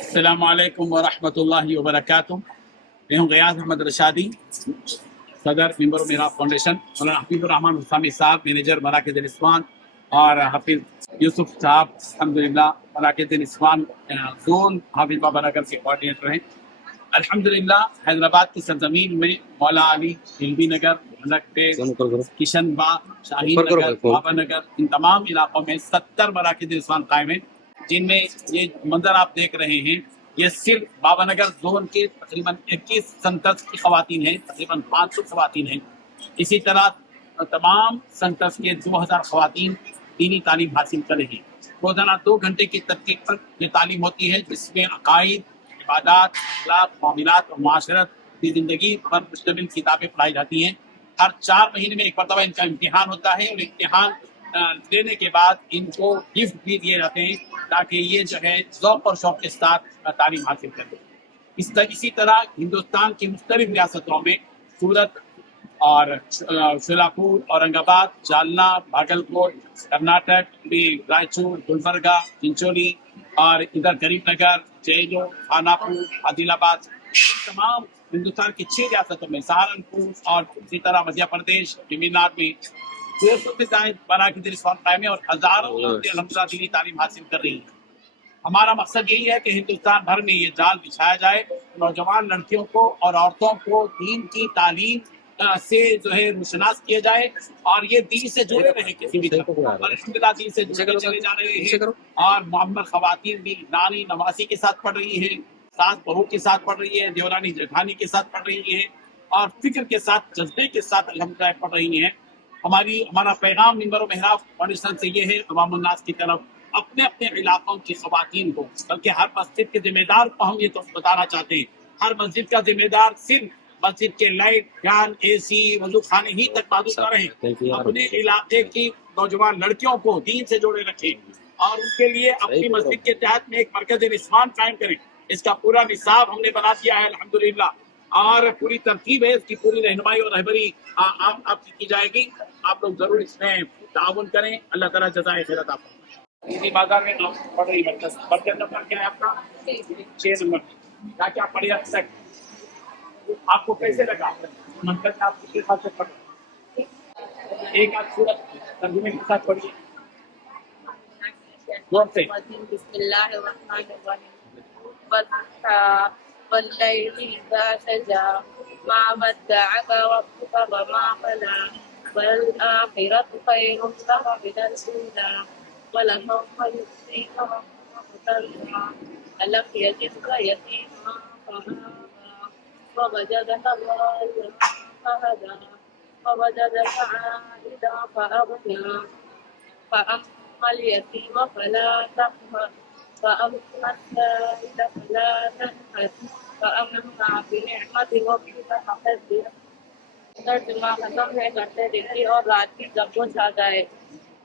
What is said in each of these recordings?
السلام علیکم ورحمۃ اللہ وبرکاتہ. میں ہوں غیاث احمد رشادی، صدر ممبر میراب فاؤنڈیشن. مولانا حفیظ الرحمان اسلامی صاحب مینیجر مراکز نسوان، اور حافظ یوسف صاحب الحمدللہ مراکز نسوان زون حافظ بابا نگر کے کوآرڈینیٹر ہیں. الحمدللہ حیدرآباد کی سرزمین میں مولا علی، علوی نگر، بھنک پیٹ، کشن باغ، شاہین نگر، بابا نگر، ان تمام علاقوں میں 70 مراکز نسوان قائم ہیں، جن میں یہ منظر آپ دیکھ رہے ہیں یہ صرف بابا نگر زون کے تقریباً 21 سنٹرز کی خواتین ہیں، تقریباً 500 خواتین ہیں. اسی طرح تمام سنٹرز کے 2000 خواتین دینی تعلیم حاصل کر رہی ہیں. روزانہ 2 گھنٹے کی ترتیب پر یہ تعلیم ہوتی ہے، جس میں عقائد، عبادات، اخلاق، معاملات اور معاشرت کی زندگی پر مشتمل کتابیں پڑھائی جاتی ہیں. ہر 4 مہینے میں ایک مرتبہ ان کا امتحان ہوتا ہے، اور امتحان دینے کے بعد ان کو گفٹ بھی دیے جاتے ہیں تاکہ یہ جو ہے ذوق اور شوق کے ساتھ تعلیم حاصل کریں. اسی طرح ہندوستان کی مختلف ریاستوں میں سورت اور شولاپور، اورنگ آباد، جالنا، بھاگلپور، کرناٹک بھی، رائچور، گلبرگہ، چنچولی، اور ادھر کریم نگر، جیلو، خاناپور، عادل آباد، تمام ہندوستان کی 6 ریاستوں میں، سہارنپور اور اسی طرح مدھیہ پردیش، تمل ناڈو میں 200 سے زائد مراکز نسوان قائم ہیں، اور ہزاروں عورتیں الحمدللہ دینی تعلیم حاصل کر رہی ہیں. ہمارا مقصد یہی ہے کہ ہندوستان بھر میں یہ جال بچھایا جائے، نوجوان لڑکیوں کو اور عورتوں کو دین کی تعلیم سے جو ہے روشناس کیا جائے، اور یہ دین سے جڑے رہے کسی بھی طرح. اور الحمدللہ دین سے جڑے چلے جا رہے ہیں، اور معمر خواتین بھی نانی نواسی کے ساتھ پڑھ رہی ہیں، ساس بہو کے ساتھ پڑھ رہی ہے، دیورانی جیٹھانی کے ساتھ پڑھ رہی ہے، اور فکر کے ساتھ، جذبے کے ساتھ الحمدللہ پڑھ رہی ہیں. ہمارا پیغام ممبر و محراب فاؤنڈیشن سے یہ ہے عوام الناس کی طرف، اپنے اپنے علاقوں کی خواتین کو، بلکہ ہر مسجد کے ذمہ دار کو ہم یہ تو بتانا چاہتے ہیں، ہر مسجد کا ذمہ دار صرف مسجد کے لائٹ، فین، اے سی، وضو خانے ہی تک محدود نہ رہیں، اپنے علاقے کی نوجوان لڑکیوں کو دین سے جوڑے رکھیں، اور ان کے لیے اپنی مسجد کے تحت میں ایک مرکز نسوان قائم کریں. اس کا پورا نصاب ہم نے بنا دیا ہے الحمدللہ، اور پوری ترتیب ہے، اس کی پوری رہنمائی اور رہبری آپ کی جائے گی. آپ لوگ ضرور اس میں تعاون کریں. اللہ تعالیٰ جزائے خیر عطا فرمائے. اسی بازار میں آپ پڑھ رہی مرکز نمبر کیا ہے آپ کا؟ 6 نمبر. کیا پڑھی اب تک؟ آپ کو کیسے لگا مرکز میں؟ آپ کس حساب سے پڑھ رہے ہیں؟ ایک آدھ سورت ترجمے کے ساتھ پڑھیے غور سے. بسم اللہ الرحمن الرحیم. واللیل اذا سجى ما ودعك ربك وما قلى والآخرة خير لك من الأولى ولسوف يؤتيك ربك فترضى ألم يجدك يتيما فآوى ووجدك ضالا فهدى ووجدك عائلا فأغنى فأما اليتيم فلا تقهر وأما السائل فلا تنهر وأما بنعمة ربك فحدث. ترجمہ ختم ہے کرتے دیکھی اور رات کی جب وہ چھا جائے،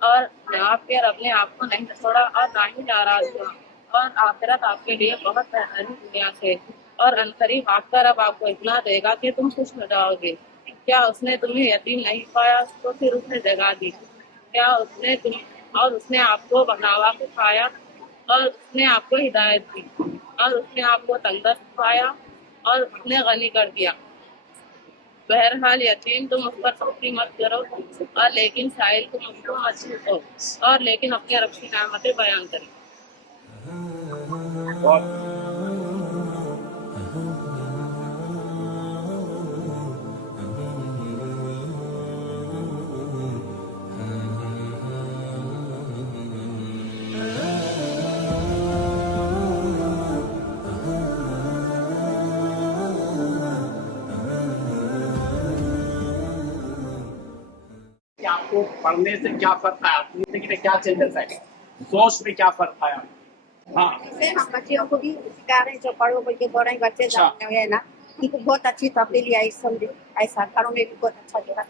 اور آپ کے رب نے آپ کو نہیں چھوڑا اور نہ ہی ناراض ہوا، اور آخرت آپ کے لیے بہت بہترین دنیا سے، اور عنقریب آپ کا رب آپ کو اتنا دے گا کہ تم خوش ہو جاؤ گے. کیا اس نے تمہیں یتیم نہیں پایا تو پھر اس نے جگہ دی؟ کیا اس نے آپ کو بہاوا کھایا، اور اس نے آپ کو ہدایت دی، اور اس نے آپ کو تندرست پایا، اور اس نے غنی کر دیا. بہرحال یتیم تم اس پر سختی مت کرو، اور لیکن سائل تم اس کو مت چھوڑو، اور لیکن اپنے رب کی نعمتیں بیان کریں. آپ کو پڑھنے سے کیا فرق آیا؟ اپنی زندگی میں کیا چینجز آئے؟ سوچ میں کیا فرق آیا؟ ہاں ہم بچیوں کو بھی سکھا رہے ہیں جو پڑھو بول کے بول رہے ہیں، بچے جاتے ہیں نا، ان کو بہت اچھی تبدیلی آئی، سمجھے ایسا گھروں میں بھی بہت اچھا جگہ